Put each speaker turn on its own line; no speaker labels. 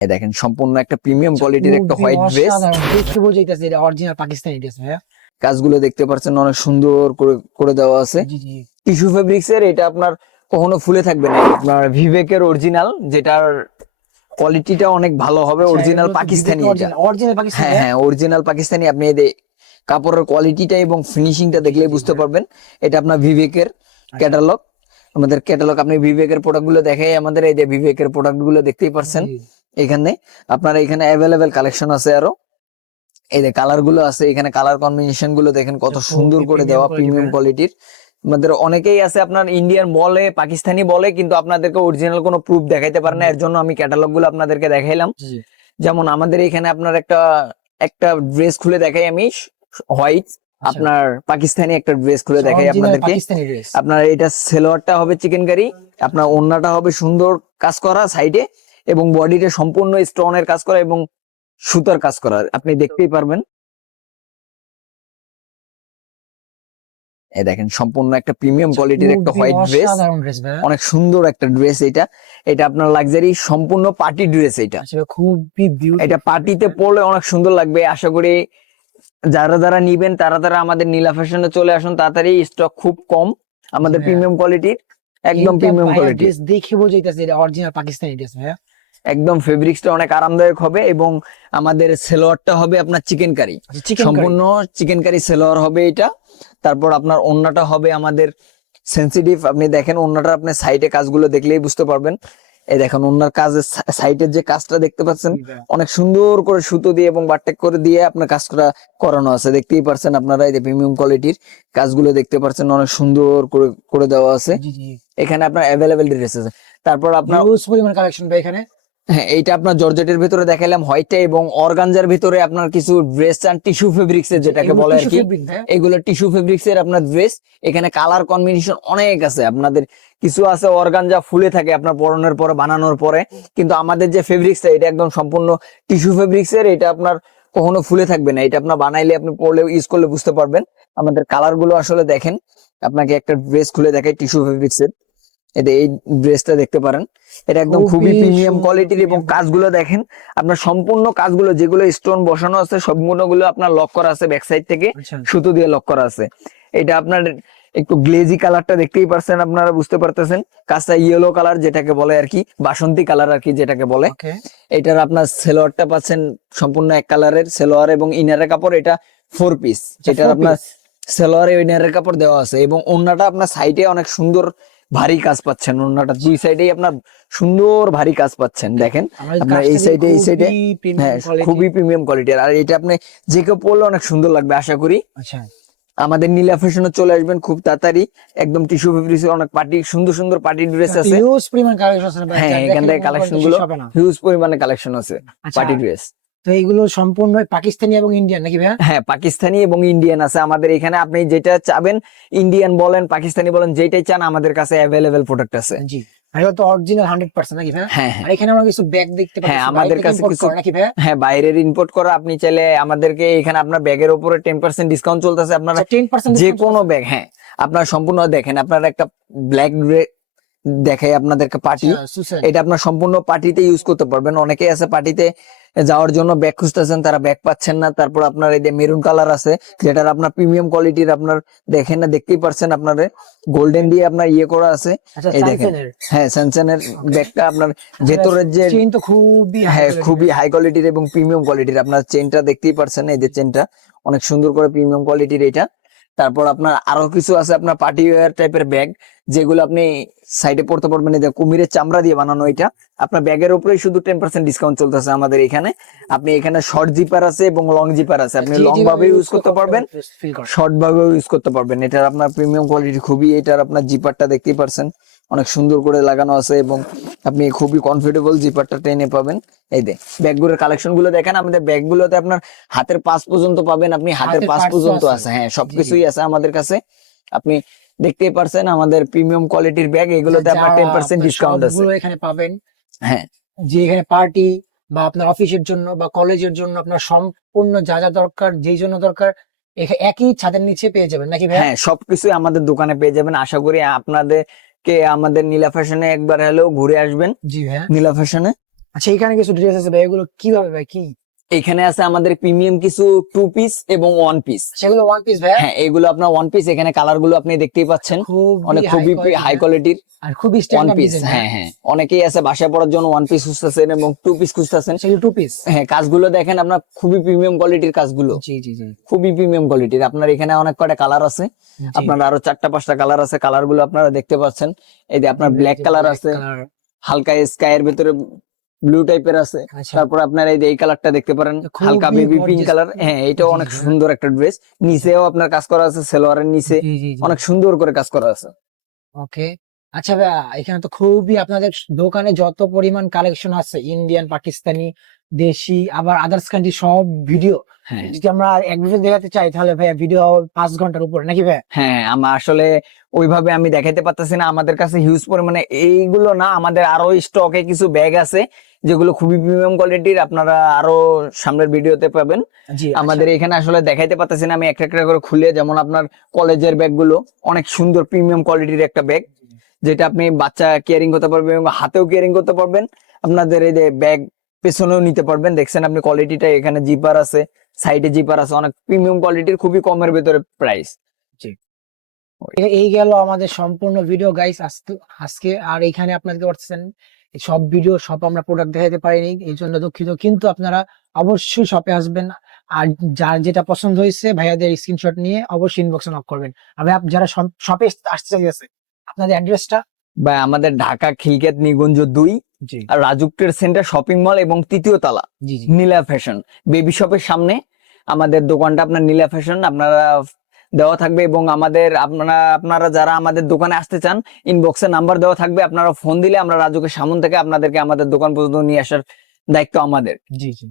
দেখেন সম্পূর্ণ একটা প্রিমিয়াম কোয়ালিটির একটা হোয়াইট ড্রেস।
দেখতে বোঝাইতেছে এটা অরিজিনাল পাকিস্তানি ড্রেস ভাইয়া।
কাজগুলো দেখতে পাচ্ছেন অনেক সুন্দর করে করে দেওয়া আছে। টিস্যু ফেব্রিক্স এর এটা আপনার কখনো ফুলে থাকবে না। আপনার ভিভেকের অরিজিনাল যেটার কোয়ালিটিটা অনেক ভালো হবে অরিজিনাল পাকিস্তানি এটা।
অরিজিনাল পাকিস্তানি
হ্যাঁ হ্যাঁ অরিজিনাল পাকিস্তানি। আপনি এই কাপড়ের কোয়ালিটিটা এবং ফিনিশিংটা দেখলে বুঝতে পারবেন। এটা আপনার ভিভেকের ক্যাটালগ আমাদের ক্যাটালগ আপনি ভিভেকের প্রোডাক্টগুলো দেখাই আমাদের এই যে ভিভেকের প্রোডাক্টগুলো দেখতেই পারছেন। এখানে আপনার এখানে অ্যাভেলেবেল কালেকশন আছে আরও। এই যে কালারগুলো আছে এখানে কালার কম্বিনেশনগুলো দেখেন কত সুন্দর করে দেওয়া প্রিমিয়াম কোয়ালিটির আমাদের অনেকেই আছে আপনার ইন্ডিয়ান বলে পাকিস্তানি বলে কিন্তু আপনাদেরকে অরিজিনাল কোনো প্রুফ দেখাইতে পারে না এর জন্য আমি ক্যাটালগগুলো আপনাদেরকে দেখাইলাম। যেমন আমাদের এখানে আপনার একটা একটা ড্রেস খুলে দেখাই আমি হোয়াইট আপনার পাকিস্তানি একটা ড্রেস খুলে দেখাই আপনাদেরকে। আপনার এটা সেলোয়ারটা হবে চিকেন কারি আপনার ওন্নাটা হবে সুন্দর কাজ করা সাইডে এবং বডিটা সম্পূর্ণ স্টোনের কাজ করা এবং সুতার কাজ করা। আপনি দেখতেই পারবেন। এই দেখেন সম্পূর্ণ একটা প্রিমিয়াম কোয়ালিটির একটা হোয়াইট ড্রেস। অনেক সুন্দর একটা ড্রেস এটা। এটা আপনার লাক্সারি সম্পূর্ণ পার্টি ড্রেস এটা।
আসলে খুবই
এটা পার্টিতে পরলে অনেক সুন্দর লাগবে। আশা করি যারা যারা নিবেন তারা তারা আমাদের নীলা ফ্যাশনে চলে আসুন। তাড়াতাড়ি স্টক খুব কম। আমাদের। প্রিমিয়াম কোয়ালিটির একদম প্রিমিয়াম কোয়ালিটি
দেখে বোঝাইতেছে এটা অরিজিনাল পাকিস্তানি ড্রেস ভাইয়া।
একদম ফেব্রিক্সটা অনেক আরামদায়ক হবে এবং আমাদের সেলোয়ারটা হবে আপনার চিকেন কারি
আচ্ছা
সম্পূর্ণ চিকেন কারি সেলোয়ার হবে এটা। তারপর আপনার ওন্নাটা হবে আমাদের সেন্সিটিভ আপনি দেখেন ওন্নাটা আপনি সাইডে কাজগুলো দেখলেই বুঝতে পারবেন। এই দেখেন ওন্নার কাজের সাইডের যে কাজটা দেখতে পাচ্ছেন অনেক সুন্দর করে সুতো দিয়ে এবং বারটেক করে দিয়ে আপনার কাজটা করানো আছে। দেখতেই পারছেন আপনারা এই যে প্রিমিয়াম কোয়ালিটির কাজগুলো দেখতে পাচ্ছেন অনেক সুন্দর করে করে দেওয়া আছে। এখানে আপনার অ্যাভেলেবেল ড্রেস আছে। তারপর আপনার
পরিমাণ কালেকশন ভাই এখানে।
হ্যাঁ এইটা আপনার জর্জেটের ভিতরে দেখালাম হোয়াইটটা এবং অর্গানজার ভিতরে আপনার কিছু ড্রেস চান টিস্যু ফেব্রিক্স এর যেটাকে বলে আর কি। এগুলো টিস্যু ফেব্রিক্স এর আপনার ড্রেস এখানে কালার কম্বিনেশন অনেক আছে। আপনাদের কিছু আছে অর্গানজা ফুলে থাকে আপনার পরনের পরে বানানোর পরে। কিন্তু আমাদের যে ফেব্রিক্সটা এটা একদম সম্পূর্ণ টিস্যু ফেব্রিক্স এর এটা আপনার কখনো ফুলে থাকবে না। এটা আপনার বানাইলে আপনি পরলে ইউজ করলে বুঝতে পারবেন। আমাদের কালারগুলো আসলে দেখেন। আপনাকে একটা ড্রেস খুলে দেখাই টিস্যু ফেব্রিক্স এর এটা এই ড্রেসটা দেখতে পারেন এটা একদম খুবই প্রিমিয়াম কোয়ালিটির এবং কাজগুলো দেখেন আপনার সম্পূর্ণ কাজগুলো যেগুলো স্টোন বসানো আছে সবগুলো গুলো আপনার লক করা আছে ব্যাক সাইড থেকে
আচ্ছা।
সুতো দিয়ে লক করা আছে। এটা আপনার একটু গ্লেজি কালারটা দেখতেই পারছেন আপনারা বুঝতে পারতেছেন? কাজটা ইয়েলো কালার যেটাকে বলে আর কি বাসন্তী কালার আর কি যেটাকে বলে। এটার আপনার সেলোয়ারটা পাচ্ছেন সম্পূর্ণ এক কালারের সেলোয়ার এবং ইনারের কাপড় এটা ফোর পিস
যেটা
আপনার
সেলোয়ার
সেলোয়ারে ইনারের কাপড় দেওয়া আছে এবং ওন্নাটা আপনার সাইডে অনেক সুন্দর ভারী কাজ পাচ্ছেন ওন্নাটা দুই সাইডেই আপনার সুন্দর ভারী কাজ পাচ্ছেন দেখেন। আপনার এই সাইডে এই সাইডে হ্যাঁ খুবই প্রিমিয়াম কোয়ালিটির আর এটা আপনি যে কেউ পরলে অনেক সুন্দর লাগবে আশা করি।
আচ্ছা।
আমাদের নীলা ফ্যাশনে চলে আসবেন খুব তাড়াতাড়ি। একদম টিস্যু ফেব্রিক্স অনেক পার্টি সুন্দর সুন্দর পার্টি ড্রেস আছে।
হিউজ পরিমাণ কালেকশন আছে
হ্যাঁ এখান থেকে
কালেকশনগুলো।
হিউজ পরিমাণে কালেকশন আছে
আচ্ছা,
পার্টি ড্রেস
তো এইগুলো সম্পূর্ণ পাকিস্তানি এবং ইন্ডিয়ান নাকি ভাইয়া?
হ্যাঁ পাকিস্তানি এবং ইন্ডিয়ান আছে আমাদের এখানে। আপনি যেটা চাবেন ইন্ডিয়ান বলেন পাকিস্তানি বলেন যেটাই চান আমাদের কাছে অ্যাভেলেবেল প্রোডাক্ট আছে।
জি। ভাইয়া তো অরিজিনাল হান্ড্রেড পার্সেন্ট নাকি ভাইয়া?
হ্যাঁ হ্যাঁ।
আর এখানে আমরা কিছু ব্যাগ দেখতে পাচ্ছি
হ্যাঁ, আমাদের কাছে কিছু-
নাকি ভাইয়া?
হ্যাঁ বাইরের ইম্পোর্ট করা। আপনি চাইলে আমাদেরকে এখানে আপনার ব্যাগের উপরে টেন পার্সেন্ট ডিসকাউন্ট চলতেছে। আপনারা
টেন পার্সেন্ট
যে কোনো ব্যাগ হ্যাঁ। আপনার সম্পূর্ণ দেখেন আপনার একটা ব্ল্যাক দেখাই আপনাদেরকে পার্টি
আচ্ছা,
এটা আপনার সম্পূর্ণ পার্টিতে ইউজ করতে পারবেন। অনেকেই আছে পার্টিতে যাওয়ার জন্য ব্যাগ খুঁজতেছেন তারা ব্যাগ পাচ্ছেন না। তারপর আপনার এই যে মেরুন কালার আছে যেটার আপনার প্রিমিয়াম কোয়ালিটির আপনার দেখেন না দেখতেই পারছেন আপনার। গোল্ডেন দিয়ে আপনার ইয়ে করা আছে।
আচ্ছা
এই দেখেন। হ্যাঁ স্যামসাংয়ের ব্যাগটা আপনার ভেতরের যে
চেইন তো খুবই
হ্যাঁ খুবই হাই কোয়ালিটির এবং প্রিমিয়াম কোয়ালিটির আপনার চেনটা দেখতেই পারছেন এই যে চেনটা অনেক সুন্দর করে প্রিমিয়াম কোয়ালিটির এটা। তারপর আপনার আরও কিছু আছে আপনার পার্টি ওয়্যার টাইপের ব্যাগ যেগুলো আপনি সাইডে পড়তে পারবেন এই যে কুমিরের চামড়া দিয়ে বানানো এটা আপনার ব্যাগের উপরেই শুধু টেন পার্সেন্ট ডিসকাউন্ট চলতেছে আমাদের এখানে। আপনি এখানে শর্ট জিপার আছে এবং লং জিপার আছে। আপনি লং ভাবে ইউজ করতে পারবেন শর্ট ভাবে ইউজ করতে পারবেন। এটার আপনার প্রিমিয়াম কোয়ালিটি খুবই এটার আপনার জিপারটা দেখতেই পারছেন অনেক সুন্দর করে লাগানো আছে এবং আপনি খুবই কমফোর্টেবল জিপারটা টেনে পাবেন। এই দে ব্যাগগুলোর কালেকশনগুলো দেখেন আমাদের ব্যাগগুলোতে আপনার হাতের পাশ পর্যন্ত পাবেন আপনি হাতের পাশ পর্যন্ত।
আছে।
হ্যাঁ সবকিছুই আছে আমাদের কাছে। আপনি দেখতেই পারছেন আমাদের প্রিমিয়াম কোয়ালিটির ব্যাগ এগুলোতে আপনার টেন পার্সেন্ট ডিসকাউন্ট আছে।
এখানে পাবেন।
হ্যাঁ।
যে এখানে পার্টি বা আপনার অফিসের জন্য বা কলেজের জন্য আপনার সম্পূর্ণ যা যা দরকার যেই জন্য দরকার একই ছাদের নিচে পেয়ে যাবেন। নাকি ভাই
হ্যাঁ সবকিছুই আমাদের দোকানে পেয়ে যাবেন। আশা করি আপনাদেরকে আমাদের নীলা ফ্যাশনে একবার হলেও ঘুরে আসবেন।
জি ভাইয়া।
নীলা ফ্যাশনে
আচ্ছা এখানে কিছু ড্রেস আছে ভাই এগুলো কীভাবে ভাই কি?
এখানে আছে আমাদের প্রিমিয়াম কিছু টু পিস এবং ওয়ান পিস
সেগুলো ওয়ান পিস ভাই
হ্যাঁ এগুলো আপনার ওয়ান পিস এখানে কালারগুলো আপনি দেখতেই পাচ্ছেন। অনেক খুবই হাই কোয়ালিটির
আর খুবই
ওয়ান পিস হ্যাঁ হ্যাঁ। অনেকেই আছে বাসায় পড়ার জন্য ওয়ান পিস খুঁজতেছেন এবং টু পিস খুঁজতেছেন।
সেগুলো টু পিস
হ্যাঁ কাজগুলো দেখেন আপনার খুবই প্রিমিয়াম কোয়ালিটির কাজগুলো।
জি জি জি।
খুবই প্রিমিয়াম কোয়ালিটির আপনার এখানে অনেক কয়টা কালার আছে? আপনার আরও চারটা পাঁচটা কালার আছে। কালারগুলো আপনারা দেখতে পাচ্ছেন। এই যে আপনার ব্ল্যাক কালার আছে। হালকা স্কাই এর ভিতরে ব্লু টাইপের আছে।
আচ্ছা।
তারপর আপনার এই যে এই কালারটা দেখতে পারেন হালকা বেবি পিঙ্ক কালার হ্যাঁ এটাও অনেক সুন্দর একটা ড্রেস নিচেও আপনার কাজ করা আছে সেলোয়ারের নিচে। অনেক সুন্দর করে কাজ করা আছে।
ওকে। আচ্ছা ভাইয়া এখানে তো খুবই আপনাদের দোকানে যত পরিমাণ কালেকশন আছে ইন্ডিয়ান পাকিস্তানি দেশি আবার আদার্স কান্ট্রি সব ভিডিও
হ্যাঁ।
যদি আমরা এক ভিডিও দেখাতে চাই তাহলে ভাইয়া ভিডিও পাঁচ ঘণ্টার উপরে নাকি ভাইয়া?
হ্যাঁ আমার আসলে ওইভাবে আমি দেখাইতে পারতেছি না। আমাদের কাছে হিউজ পরিমাণে এইগুলো না আমাদের আরও স্টকে কিছু ব্যাগ আছে। যেগুলো খুবই প্রিমিয়াম কোয়ালিটির আপনারা আরও সামনের ভিডিওতে পাবেন। আমাদের এখানে আসলে দেখাইতে পারতেছি না আমি একটা একটা করে খুলে যেমন আপনার কলেজের ব্যাগগুলো অনেক সুন্দর প্রিমিয়াম কোয়ালিটির একটা ব্যাগ যেটা আপনি বাচ্চা কেয়ারিং করতে পারবেন এবং হাতেও কেয়ারিং করতে পারবেন। আপনাদের এই যে ব্যাগ পেছনেও নিতে পারবেন। দেখছেন আপনি কোয়ালিটিটা এখানে জিপার আছে সাইডে জিপার আছে অনেক প্রিমিয়াম কোয়ালিটির খুবই কমের ভেতরে প্রাইস
এই গেল আমাদের সম্পূর্ণ ভিডিও গাইস আজকে আর এখানে আপনাদের পাচ্ছেন সব ভিডিও সব আমরা প্রোডাক্ট দেখাতে পারিনি এই জন্য দুঃখিত। কিন্তু আপনারা অবশ্যই শপে আসবেন। আর যার যেটা পছন্দ হয়েছে ভাইয়াদের স্ক্রিনশট নিয়ে অবশ্যই ইনবক্সে নক করবেন। আর ভাই যারা শপে আসতে চাইছে আপনাদের অ্যাড্রেসটা
বা আমাদের ঢাকা খিলকেত নিগঞ্জ দুই আর Rajuk trade centre shopping mall এবং তৃতীয় তালা নীলা ফ্যাশন বেবি শপের সামনে আমাদের দোকানটা আপনার নীলা ফ্যাশন আপনারা দেওয়া থাকবে এবং আমাদের আপনারা আপনারা যারা আমাদের দোকানে আসতে চান ইনবক্সে নাম্বার দেওয়া থাকবে। আপনারা ফোন দিলে আমরা রাজুকে সামন থেকে আপনাদেরকে আমাদের দোকান পর্যন্ত নিয়ে আসার দায়িত্ব আমাদের।
জি জি।